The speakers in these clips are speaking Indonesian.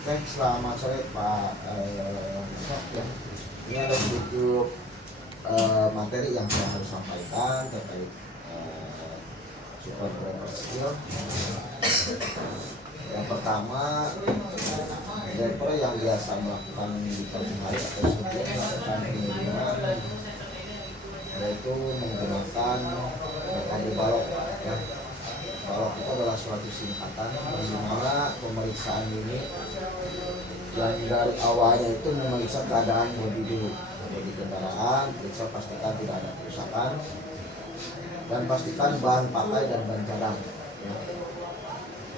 Oke, selamat sore Pak Sok ya. Ini ada sedikit materi yang saya harus sampaikan terkait super driver skill. Yang pertama, driver yang biasa melakukan di pagi hari atau sebelum melakukan pengiriman yaitu menggunakan metode balok ya. Balok itu adalah suatu singkatan di mana pemeriksaan ini yang dari awalnya itu memeriksa keadaan bodi dulu, bodi kendaraan, periksa pastikan tidak ada kerusakan dan pastikan bahan pakai dan ban cadangan ya.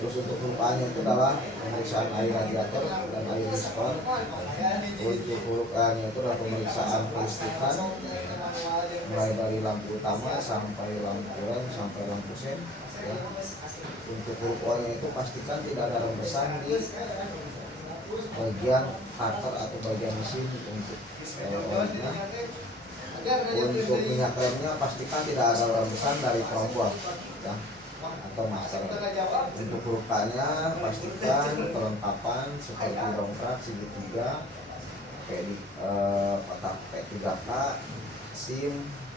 Terus untuk kelupanya itu adalah pemeriksaan air radiator dan air diskon. Untuk kelupanya itu adalah pemeriksaan kelistrikan mulai dari lampu utama sampai lampu rem sampai lampu sen ya. Untuk kelupanya itu pastikan tidak ada rembesan di bagian starter atau bagian mesin untuk olehnya. Untuk minyak remnya pastikan tidak ada rembesan dari trombol ya, atau master. Untuk lukanya pastikan perlengkapan seperti dongkrak segitiga, kotak P3K, SIM,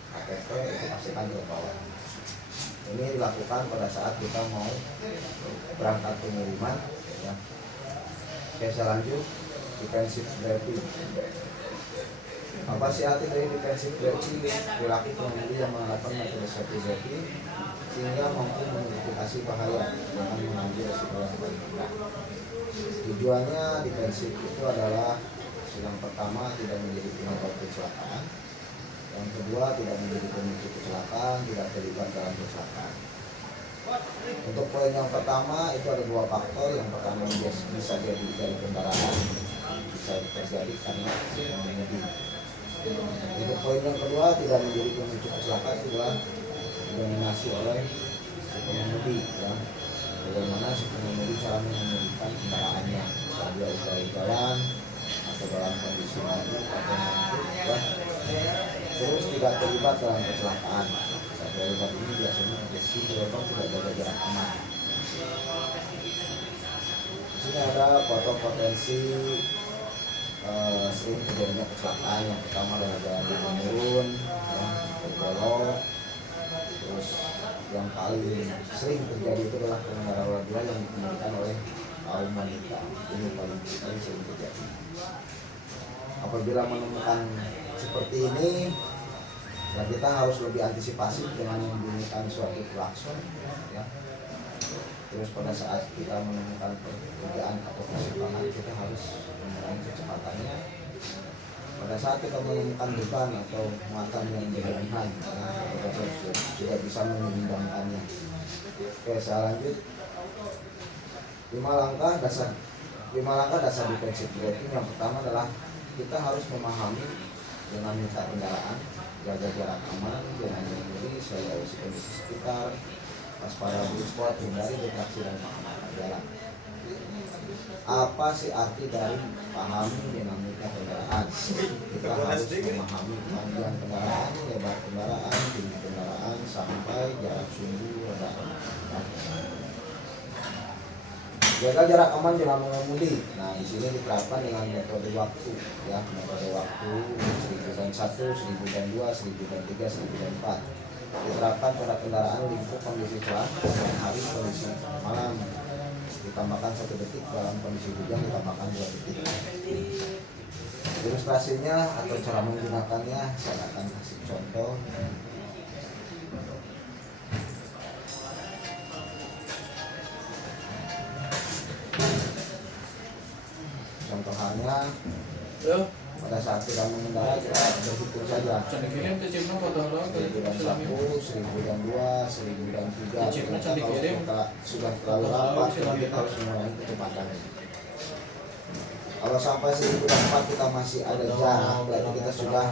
KTP itu pastikan dibawa. Ini dilakukan pada saat kita mau berangkat pengiriman ya. Oke, saya lanjut. Defensive driving. Apa sih arti dari defensive driving? Perilaku pengemudi yang menerapkan metode safety driving sehingga mampu mengidentifikasi bahaya dengan mengambil risiko yang paling rendah. Tujuannya defensif itu adalah yang pertama tidak menjadi penyebab kecelakaan, yang kedua tidak menjadi pemicu kecelakaan, tidak terlibat dalam kecelakaan. Untuk poin yang pertama itu ada dua faktor. Yang pertama bisa jadi dari kendaraan, bisa terjadi karena pengemudi. Untuk poin yang kedua tidak menjadi pemicu kecelakaan adalah didominasi oleh si pengemudi ya. Bagaimana si pengemudi cara mengemudikan kendaraannya, saat dia di jalan atau dalam kondisi mabuk atau ngantuk ya. Terus tidak terlibat dalam kecelakaan. Saat terlibat ini biasanya si driver tidak jaga jarak aman. Di sini ada foto potensi sering terjadinya kecelakaan. Yang pertama adalah jalan menurun ya, berbelok. Terus yang paling sering terjadi itu adalah pengendara roda dua yang dikemudikan oleh kaum wanita. Ini paling sering terjadi. Apabila menemukan seperti ini, ya kita harus lebih antisipasi dengan membunyikan suatu klakson ya. Terus pada saat kita menemukan pekerjaan atau kesimpangan, kita harus mengurangi kecepatannya. Pada saat kita menemukan beban atau muatan yang berlebihan ya, kita sudah bisa menyeimbangkannya. Oke, saya lanjut. 5 langkah dasar defensive driving. Yang pertama adalah kita harus memahami dengan minta kendaraan, jaga jarak aman, jangan mengemudi, saya isi kondisi sekitar, waspada blind spot, hindari distraksi dan pengamatan jalan. Apa sih arti dari pahami dinamika kendaraan? Kita harus memahami panjang kendaraan, lebar kendaraan, tinggi kendaraan, sampai jarak sumbu rendah. Jaga jarak aman jangan mengemudi. Nah, di sini diterapkan dengan metode waktu ya, metode waktu 1001, 1002, 1003, 1004. Diterapkan pada kendaraan lingkup kondisi cerah, siang hari kondisi malam. Ditambahkan 1 detik, dalam kondisi hujan ditambahkan 2 detik. Ilustrasinya atau cara menggunakannya saya akan kasih contoh. Contoh halnya pada saat kita mengendara kita berhitung saja 1001, 1002, 1003. Kalau kita sudah terlalu lambat kita harus mengurangi kecepatan. Kalau sampai 1004 kita masih ada jarak, berarti kita sudah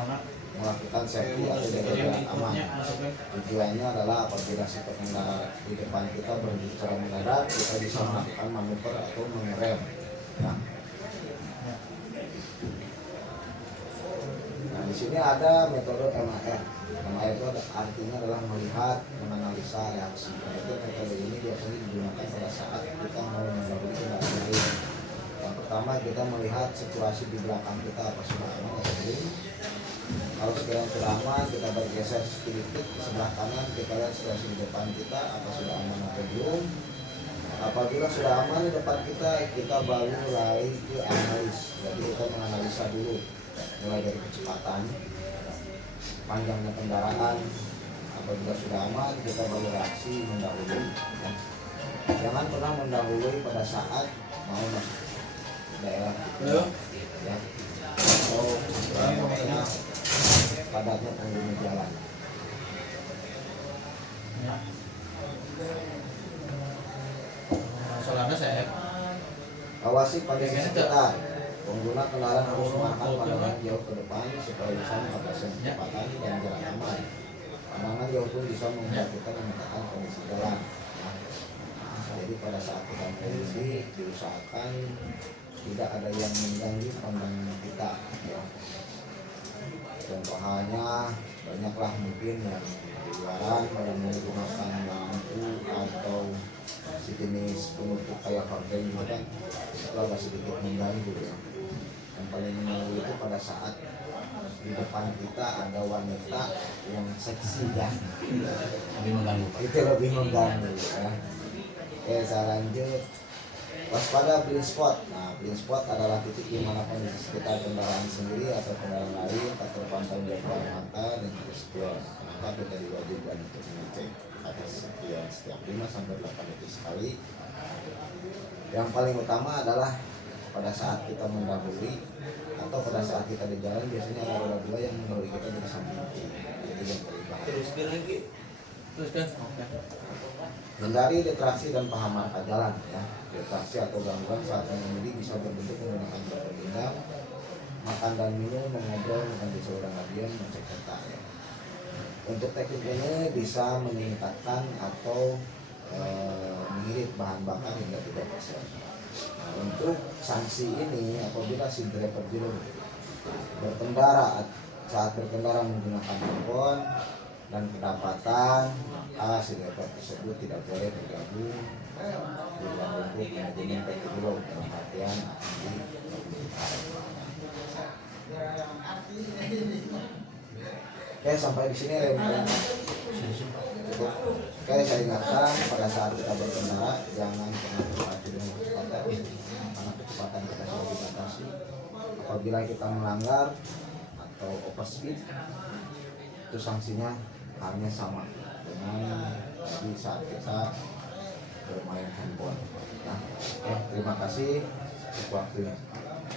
melakukan safety atau jaga jarak aman. Tujuannya adalah apabila si pengendara di depan kita berhenti secara mendadak, kita bisa melakukan manuver atau mengerem ya. Nah, di sini ada metode MAR. MAR itu artinya adalah melihat, menganalisa reaksi. Jadi metode ini biasanya digunakan pada saat kita mau mendahului kendaraan lain. Yang pertama kita melihat situasi di belakang kita apa sudah aman atau belum. Kalau sekiranya sudah aman, kita bergeser sedikit ke sebelah kanan, kita lihat situasi di depan kita apa sudah aman atau belum. Apabila sudah aman di depan kita baru lari ke analis. Jadi kita menganalisa dulu, mulai dari kecepatan, panjangnya kendaraan. Apabila sudah aman, kita baru reaksi mendahului. Ya. Jangan pernah mendahului pada saat mau masuk daerah ya, atau daerah padatnya pengguna jalan. Soalnya saya Awasi kondisi sekitar. Pengguna kendaraan harus mengarahkan pandangan jauh ke depan supaya bisa mengatasi kecepatan dan jalan aman. Pandangan jauh pun bisa membantu kita memetakan kondisi jalan. Jadi pada saat kita mengemudi diusahakan tidak ada yang mengganggu pandangan kita. Ya. Contoh halnya banyaklah mungkin yang di luaran yang menggunakan lampu atau sejenis penutup kayak horden gitu kan, itu agak sedikit mengganggu ya. Yang paling mengganggu itu pada saat di depan kita ada wanita yang seksi ya, lebih mengganggu. itu lebih mengganggu ya. Oke, saya lanjut. Waspada blind spot. Nah, blind spot adalah titik di mana kondisi sekitar kendaraan sendiri atau kendaraan lain tak terpantau di depan mata dan terus spion. Maka kita diwajibkan untuk mengecek atas spion setiap 5-8 detik sekali. Yang paling utama adalah pada saat kita mendahului atau pada saat kita di jalan, biasanya ada roda dua yang mendahului kita di samping kiri. Itu yang paling bahaya. Teruskan lagi. Teruskan. Oke. Hindari distraksi dan paham arah jalan ya. Distraksi atau gangguan saat mengemudi bisa berbentuk menggunakan berpindah, makan dan minum, mengobrol dengan saudara radian, mengecek peta ya. Untuk teknik ini bisa meningkatkan atau mengirit bahan bakar hingga 3%. Nah, untuk sanksi ini apabila si driver berkendara saat berkendara menggunakan handphone dan kedapatan, si driver tersebut tidak boleh bergabung di dalam lingkup manajemen PT Bulog. Perhatian Oke, sampai di sini cukup. Oke, saya ingatkan pada saat kita berkendara jangan pernah berpacu dengan kecepatan karena kecepatan kita sudah dibatasi. Apabila kita melanggar atau overspeed, itu sanksinya hanya sama dengan tadi saat kita bermain handphone. Nah, terima kasih untuk waktunya.